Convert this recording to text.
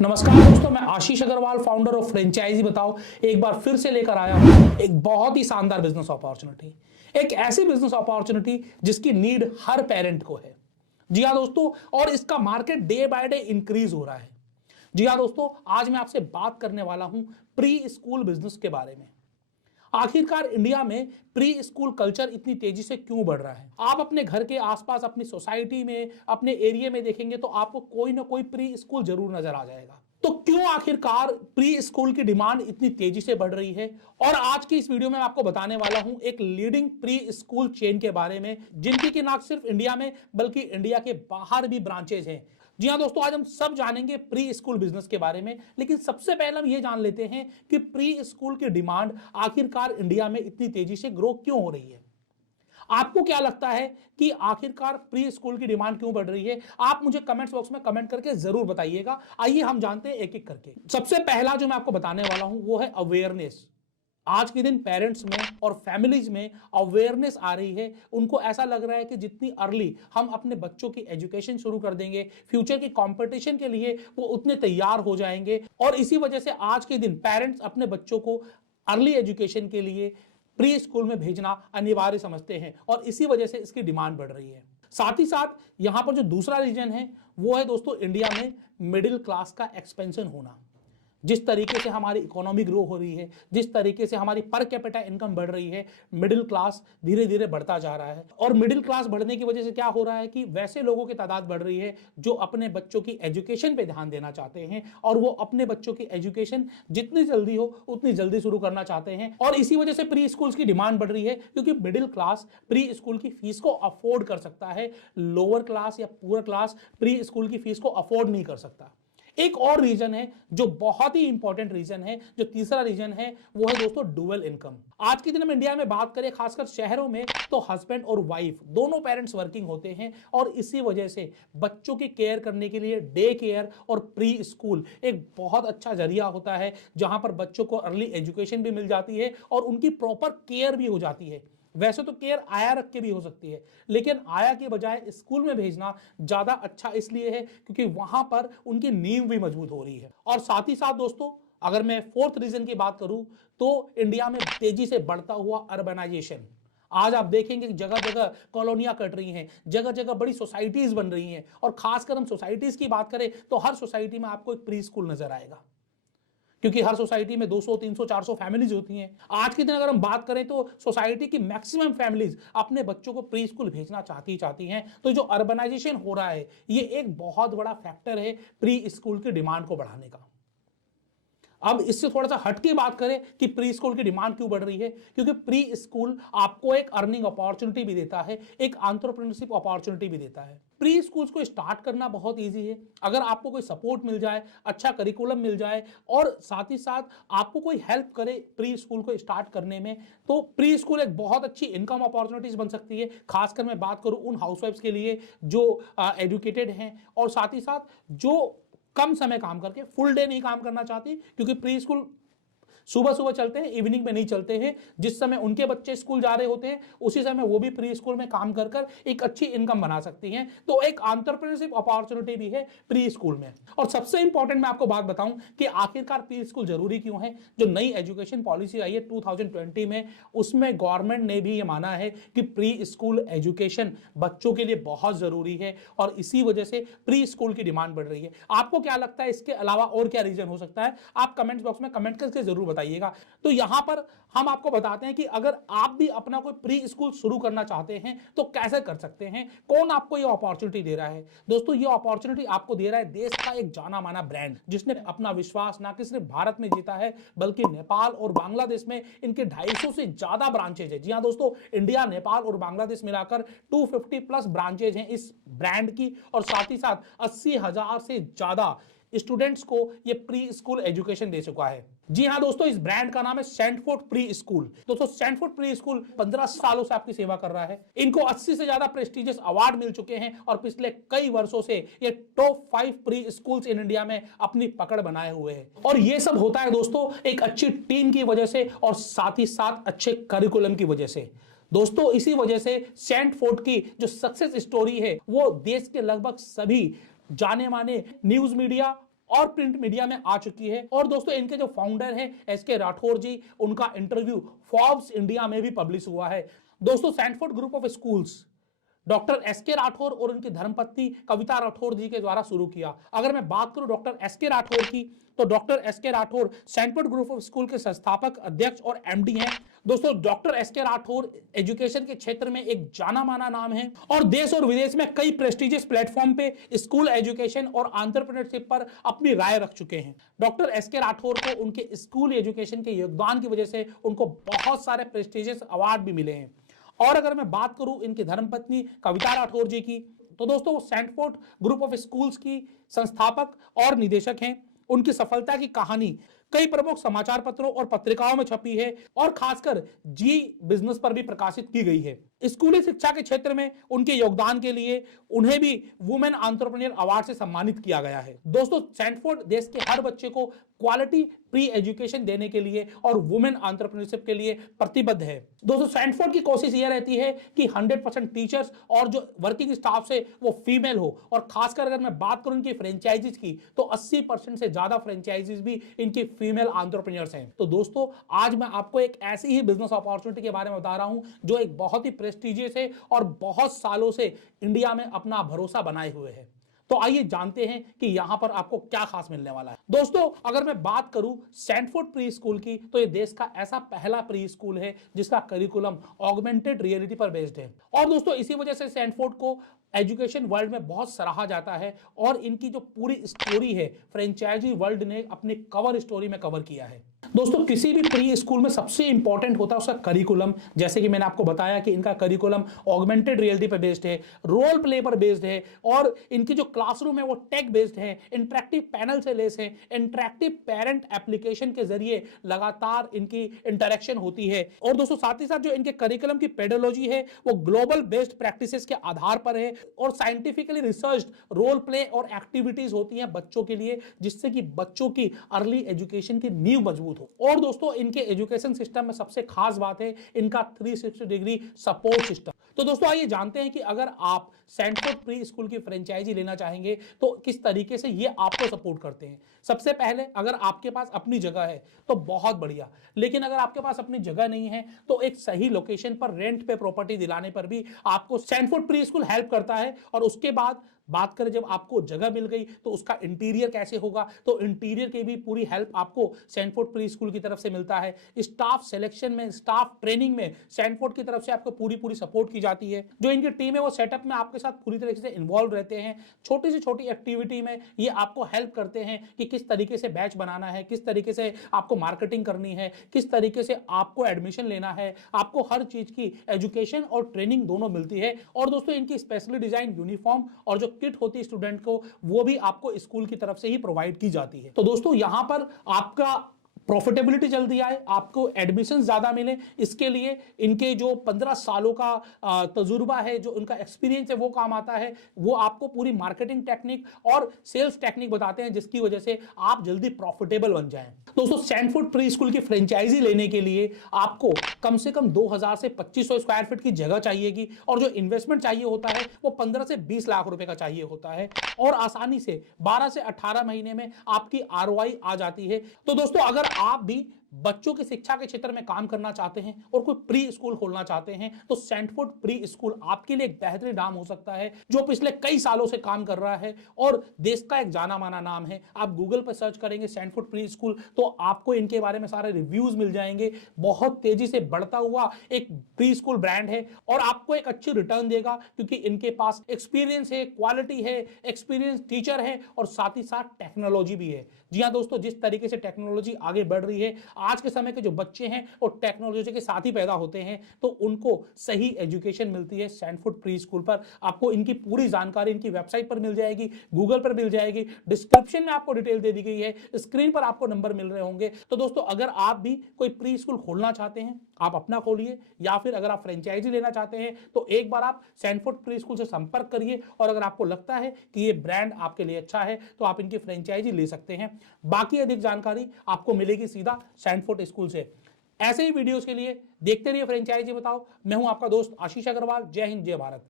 नमस्कार दोस्तों, मैं आशीष अग्रवाल, फाउंडर ऑफ फ्रेंचाइजी बताओ, एक बार फिर से लेकर आया हूं एक बहुत ही शानदार बिजनेस अपॉर्चुनिटी। एक ऐसी बिजनेस अपॉर्चुनिटी जिसकी नीड हर पेरेंट को है। जी हाँ दोस्तों, और इसका market day by day increase हो रहा है। जी हाँ दोस्तों, आज मैं आपसे बात करने वाला हूं प्री स्कूल बिजनेस के बारे में। आखिरकार इंडिया में प्री स्कूल कल्चर इतनी तेजी से क्यों बढ़ रहा है? आप अपने घर के आसपास, अपनी सोसाइटी में, अपने एरिया में देखेंगे तो आपको कोई ना कोई प्री स्कूल जरूर नजर आ जाएगा। तो क्यों आखिरकार प्री स्कूल की डिमांड इतनी तेजी से बढ़ रही है? और आज की इस वीडियो में मैं आपको बताने वाला हूं एक लीडिंग प्री स्कूल चेन के बारे में, जिनकी कि ना सिर्फ इंडिया में बल्कि इंडिया के बाहर भी ब्रांचेज हैं। जी हाँ दोस्तों, आज हम सब जानेंगे प्री स्कूल बिजनेस के बारे में, लेकिन सबसे पहले हम ये जान लेते हैं कि प्री स्कूल की डिमांड आखिरकार इंडिया में इतनी तेजी से ग्रो क्यों हो रही है। आपको क्या लगता है कि आखिरकार प्री स्कूल की डिमांड क्यों बढ़ रही है? आप मुझे कमेंट्स बॉक्स में कमेंट करके जरूर बताइएगा। आइए हम जानते हैं एक एक करके। सबसे पहला जो मैं आपको बताने वाला हूं वो है अवेयरनेस। आज के दिन पेरेंट्स में और फैमिलीज में अवेयरनेस आ रही है। उनको ऐसा लग रहा है कि जितनी अर्ली हम अपने बच्चों की एजुकेशन शुरू कर देंगे, फ्यूचर की कंपटीशन के लिए वो उतने तैयार हो जाएंगे। और इसी वजह से आज के दिन पेरेंट्स अपने बच्चों को अर्ली एजुकेशन के लिए प्री स्कूल में भेजना अनिवार्य समझते हैं, और इसी वजह से इसकी डिमांड बढ़ रही है। साथ ही साथ यहां पर जो दूसरा रीजन है वो है दोस्तों इंडिया में मिडिल क्लास का एक्सपेंशन होना। जिस तरीके से हमारी इकोनॉमी ग्रो हो रही है, जिस तरीके से हमारी पर कैपिटा इनकम बढ़ रही है, मिडिल क्लास धीरे धीरे बढ़ता जा रहा है। और मिडिल क्लास बढ़ने की वजह से क्या हो रहा है कि वैसे लोगों की तादाद बढ़ रही है जो अपने बच्चों की एजुकेशन पे ध्यान देना चाहते हैं, और वो अपने बच्चों की एजुकेशन जितनी जल्दी हो उतनी जल्दी शुरू करना चाहते हैं। और इसी वजह से प्री स्कूल्स की डिमांड बढ़ रही है, क्योंकि मिडिल क्लास प्री स्कूल की फीस को अफोर्ड कर सकता है, लोअर क्लास या पुअर क्लास प्री स्कूल की फीस को अफोर्ड नहीं कर सकता। एक और रीजन है जो बहुत ही इंपॉर्टेंट रीजन है, जो तीसरा रीजन है वो है दोस्तों डुअल इनकम। आज के दिन हम इंडिया में बात करें, खासकर शहरों में, तो हस्बैंड और वाइफ दोनों पेरेंट्स वर्किंग होते हैं, और इसी वजह से बच्चों की केयर करने के लिए डे केयर और प्री स्कूल एक बहुत अच्छा जरिया होता है, जहां पर बच्चों को अर्ली एजुकेशन भी मिल जाती है और उनकी प्रॉपर केयर भी हो जाती है। वैसे तो केयर आया रख के भी हो सकती है, लेकिन आया के बजाय स्कूल में भेजना ज्यादा अच्छा इसलिए है क्योंकि वहां पर उनकी नींव भी मजबूत हो रही है। और साथ ही साथ दोस्तों, अगर मैं फोर्थ रीजन की बात करूं तो इंडिया में तेजी से बढ़ता हुआ अर्बनाइजेशन। आज आप देखेंगे कि जगह जगह कॉलोनियां कट रही हैं, जगह जगह बड़ी सोसाइटीज बन रही हैं, और खासकर हम सोसाइटीज की बात करें तो हर सोसाइटी में आपको एक प्री स्कूल नजर आएगा, क्योंकि हर सोसाइटी में 200, 300, 400 फैमिलीज होती हैं। आज के दिन अगर हम बात करें तो सोसाइटी की मैक्सिमम फैमिलीज अपने बच्चों को प्री स्कूल भेजना चाहती हैं। तो जो अर्बनाइजेशन हो रहा है ये एक बहुत बड़ा फैक्टर है प्री स्कूल की डिमांड को बढ़ाने का। अब इससे थोड़ा सा हटके बात करें कि प्री स्कूल की डिमांड क्यों बढ़ रही है, क्योंकि प्री स्कूल आपको एक अर्निंग अपॉर्चुनिटी भी देता है, एक एंटरप्रेन्योरशिप अपॉर्चुनिटी भी देता है। प्री स्कूल्स को स्टार्ट करना बहुत इजी है, अगर आपको कोई सपोर्ट मिल जाए, अच्छा करिकुलम मिल जाए, और साथ ही साथ आपको कोई हेल्प करे प्री स्कूल को स्टार्ट करने में, तो प्री स्कूल एक बहुत अच्छी इनकम अपॉर्चुनिटीज बन सकती है। खासकर मैं बात करूं उन हाउसवाइफ्स के लिए जो एजुकेटेड हैं, और साथ ही साथ जो कम समय काम करके, फुल डे नहीं काम करना चाहती, क्योंकि प्री स्कूल सुबह सुबह चलते हैं, इवनिंग में नहीं चलते हैं। जिस समय उनके बच्चे स्कूल जा रहे होते हैं उसी समय वो भी प्री स्कूल में काम कर कर एक अच्छी इनकम बना सकती हैं। तो एक एंटरप्रेन्योरशिप अपॉर्चुनिटी भी है प्री स्कूल में। और सबसे इंपॉर्टेंट मैं आपको बात बताऊं कि आखिरकार प्री स्कूल जरूरी क्यों है। जो नई एजुकेशन पॉलिसी आई है 2020 में, उसमें गवर्नमेंट ने भी ये माना है कि प्री स्कूल एजुकेशन बच्चों के लिए बहुत जरूरी है, और इसी वजह से प्री स्कूल की डिमांड बढ़ रही है। आपको क्या लगता है इसके अलावा और क्या रीजन हो सकता है? आप कमेंट बॉक्स में कमेंट करके जरूर बताइएगा। तो यहां पर हम आपको बताते हैं कि अगर आप भी अपना कोई प्री स्कूल शुरू करना चाहते हैं तो कैसे कर सकते हैं, कौन आपको यह अपॉर्चुनिटी दे रहा है। दोस्तों, यह अपॉर्चुनिटी आपको दे रहा है देश का एक जाना माना ब्रांड, जिसने अपना विश्वास ना कि सिर्फ भारत में जीता है बल्कि नेपाल और बांग्लादेश में इनके 250 से ज्यादा ब्रांचेज है। जी हां दोस्तों, इंडिया, नेपाल और बांग्लादेश मिलाकर 250 प्लस ब्रांचेज हैं इस ब्रांड की, और साथ ही साथ 80,000 से ज्यादा स्टूडेंट्स को ये प्री स्कूल एजुकेशन दे चुका है। जी हां दोस्तों, इस ब्रांड का नाम है सैंडफोर्ड प्री स्कूल। दोस्तों, सैंडफोर्ड प्री स्कूल 15 सालों से आपकी सेवा कर रहा है। इनको 80 से ज्यादा प्रेस्टिजियस अवार्ड मिल चुके हैं, और पिछले कई वर्षों से ये top 5 pre schools in India में अपनी पकड़ बनाए हुए हैं। और ये सब होता है दोस्तों एक अच्छी टीम की वजह से, और साथ ही साथ अच्छे करिकुलम की वजह से। दोस्तों, इसी वजह से सैंडफोर्ड की जो सक्सेस स्टोरी है वो देश के लगभग सभी जाने माने न्यूज मीडिया और प्रिंट मीडिया में आ चुकी है। और दोस्तों इनके जो फाउंडर हैं एसके राठौर जी, उनका इंटरव्यू फोर्ब्स इंडिया में भी पब्लिश हुआ है। दोस्तों Sandford group of schools doctor S K Rathore और उनकी धर्मपत्नी कविता राठौर जी के द्वारा शुरू किया। अगर मैं बात करूं डॉक्टर एसके राठौर की, तो doctor S K Rathore Sandford group of school के संस्थापक, अध्यक्ष और एमडी हैं। दोस्तों डॉक्टर एसके राठौर एजुकेशन के क्षेत्र में एक जाना माना नाम है और देश और विदेश में कई प्रेस्टिजियस प्लेटफॉर्म पे स्कूल एजुकेशन और एंटरप्रेन्योरशिप पर अपनी राय रख चुके हैं। डॉक्टर एसके राठौर को उनके स्कूल एजुकेशन के योगदान की वजह से उनको बहुत सारे प्रेस्टिजियस अवार्ड भी मिले हैं। और अगर मैं बात करूं इनकी धर्मपत्नी कविता राठौर जी की, तो दोस्तों वो सैंडफोर्ड ग्रुप ऑफ स्कूल्स की संस्थापक और निदेशक हैं। उनकी सफलता की कहानी कई प्रमुख समाचार पत्रों और पत्रिकाओं में छपी है और खासकर जी बिजनेस पर भी प्रकाशित की गई है। स्कूली शिक्षा के क्षेत्र में उनके योगदान के लिए उन्हें भी वुमेन एंटरप्रेन्योर अवार्ड से सम्मानित किया गया है। दोस्तों सैंडफोर्ड देश के हर बच्चे को क्वालिटी प्री एजुकेशन देने के लिए और वुमेन एंटरप्रेन्योरशिप के लिए प्रतिबद्ध है। दोस्तों सैंडफोर्ड की कोशिश यह रहती है कि 100% टीचर्स और जो वर्किंग स्टाफ से वो फीमेल हो। और खासकर अगर मैं बात करूं इनकी फ्रेंचाइजीज की, तो 80% से ज्यादा फ्रेंचाइजीज भी इनकी फीमेल एंटरप्रेन्योर्स हैं। तो दोस्तों आज मैं आपको एक ऐसी ही बिजनेस अपॉर्चुनिटी के बारे में बता रहा हूं जो एक बहुत ही प्रेस्टिजियस है और बहुत सालों से इंडिया में अपना भरोसा बनाए हुए है। तो आइए जानते हैं कि यहां पर आपको क्या खास मिलने वाला है। दोस्तों अगर मैं बात करूं सैंडफोर्ड प्री स्कूल की, तो ये देश का ऐसा पहला प्री स्कूल है जिसका करिकुलम ऑगमेंटेड रियलिटी पर बेस्ड है। और दोस्तों इसी वजह से सैंडफोर्ड को एजुकेशन वर्ल्ड में बहुत सराहा जाता है और इनकी जो पूरी स्टोरी है फ्रेंचाइजी वर्ल्ड ने अपने कवर स्टोरी में कवर किया है। दोस्तों किसी भी प्री स्कूल में सबसे इंपॉर्टेंट होता है उसका करिकुलम। जैसे कि मैंने आपको बताया कि इनका करिकुलम ऑगमेंटेड रियलिटी पर बेस्ड है, रोल प्ले पर बेस्ड है और इनकी जो क्लासरूम है वो टेक बेस्ड है, इंटरेक्टिव पैनल से लेस है, इंटरेक्टिव पेरेंट एप्लीकेशन के जरिए लगातार इनकी इंटरेक्शन होती है। और दोस्तों साथ ही साथ जो इनके करिकुलम की पेडोलॉजी है वो ग्लोबल बेस्ड प्रैक्टिसेस के आधार पर है और साइंटिफिकली रिसर्च्ड रोल प्ले और एक्टिविटीज होती हैं बच्चों के लिए, जिससे कि बच्चों की अर्ली एजुकेशन की नींव मजबूत हो। और दोस्तों इनके एजुकेशन सिस्टम में सबसे खास बात है इनका 360 डिग्री सपोर्ट सिस्टम। तो दोस्तों आइए जानते हैं कि अगर आप सैंडफोर्ड प्री स्कूल की फ्रेंचाइजी लेना चाहेंगे तो किस तरीके से ये आपको सपोर्ट करते हैं। सबसे पहले अगर आपके पास अपनी जगह है तो बहुत बढ़िया, लेकिन अगर आपके पास अपनी जगह नहीं है तो एक सही लोकेशन पर रेंट पे प्रॉपर्टी दिलाने पर भी आपको सैंडफोर्ड प्री स्कूल हेल्प करता है। और उसके बाद बात करें जब आपको जगह मिल गई तो उसका इंटीरियर कैसे होगा, तो इंटीरियर की भी पूरी हेल्प आपको सैंडफोर्ड प्री स्कूल की तरफ से मिलता है। स्टाफ सिलेक्शन में, स्टाफ ट्रेनिंग में सैंडफोर्ड की तरफ से आपको पूरी सपोर्ट की जाती है। जो इनकी टीम है वो सेटअप में आपके साथ पूरी तरीके से इन्वॉल्व रहते हैं। छोटी से छोटी एक्टिविटी में ये आपको हेल्प करते हैं कि किस तरीके से बैच बनाना है, किस तरीके से आपको मार्केटिंग करनी है, किस तरीके से आपको एडमिशन लेना है। आपको हर चीज की एजुकेशन और ट्रेनिंग दोनों मिलती है। और दोस्तों इनकी स्पेशली डिजाइन यूनिफॉर्म और जो किट होती है स्टूडेंट को, वो भी आपको स्कूल की तरफ से ही प्रोवाइड की जाती है। तो दोस्तों यहां पर आपका प्रॉफिटेबिलिटी जल्दी आए, आपको एडमिशन ज्यादा मिले, इसके लिए इनके जो 15 सालों का तजुर्बा है, जो उनका एक्सपीरियंस है वो काम आता है। वो आपको पूरी मार्केटिंग टेक्निक और सेल्स टेक्निक बताते हैं जिसकी वजह से आप जल्दी प्रॉफिटेबल बन जाएं। दोस्तों सैंडफोर्ड प्री स्कूल की फ्रेंचाइजी लेने के लिए आपको कम से कम 2000 से 2500 स्क्वायर फीट की जगह चाहिएगी और जो इन्वेस्टमेंट चाहिए होता है वो 15 से 20 लाख रुपए का चाहिए होता है और आसानी से 12 से 18 महीने में आपकी ROI आ जाती है। तो दोस्तों अगर आप भी बच्चों की शिक्षा के क्षेत्र में काम करना चाहते हैं और कोई प्री स्कूल खोलना चाहते हैं तो सैंडफोर्ड प्री स्कूल आपके लिए एक बेहतरीन नाम हो सकता है, जो पिछले कई सालों से काम कर रहा है और देश का एक जाना माना नाम है। आप गूगल पर सर्च करेंगे सैंडफोर्ड प्री स्कूल तो आपको इनके बारे में सारे रिव्यूज मिल जाएंगे। बहुत तेजी से बढ़ता हुआ एक प्री स्कूल ब्रांड है और आपको एक अच्छी रिटर्न देगा क्योंकि इनके पास एक्सपीरियंस है, क्वालिटी है, एक्सपीरियंस टीचर है और साथ ही साथ टेक्नोलॉजी भी है। जी हाँ दोस्तों, जिस तरीके से टेक्नोलॉजी आगे बढ़ रही है, आज के समय के जो बच्चे हैं वो टेक्नोलॉजी के साथ ही पैदा होते हैं, तो उनको सही एजुकेशन मिलती है सैंडफोर्ड प्री स्कूल पर। आपको इनकी पूरी जानकारी इनकी वेबसाइट पर मिल जाएगी, गूगल पर मिल जाएगी, डिस्क्रिप्शन में आपको डिटेल दे दी गई है, स्क्रीन पर आपको नंबर मिल रहे होंगे। तो दोस्तों अगर आप भी कोई प्री स्कूल खोलना चाहते हैं आप अपना खोलिए, या फिर अगर आप फ्रेंचाइजी लेना चाहते हैं तो एक बार आप सैंडफोर्ड प्री स्कूल से संपर्क करिए और अगर आपको लगता है कि ये ब्रांड आपके लिए अच्छा है तो आप इनकी फ्रेंचाइजी ले सकते हैं। बाकी अधिक जानकारी आपको मिलेगी सीधा सैंडफोर्ड स्कूल से। ऐसे ही वीडियोस के लिए देखते रहिए फ्रेंचाइजी बताओ। मैं हूं आपका दोस्त आशीष अग्रवाल। जय हिंद, जय भारत।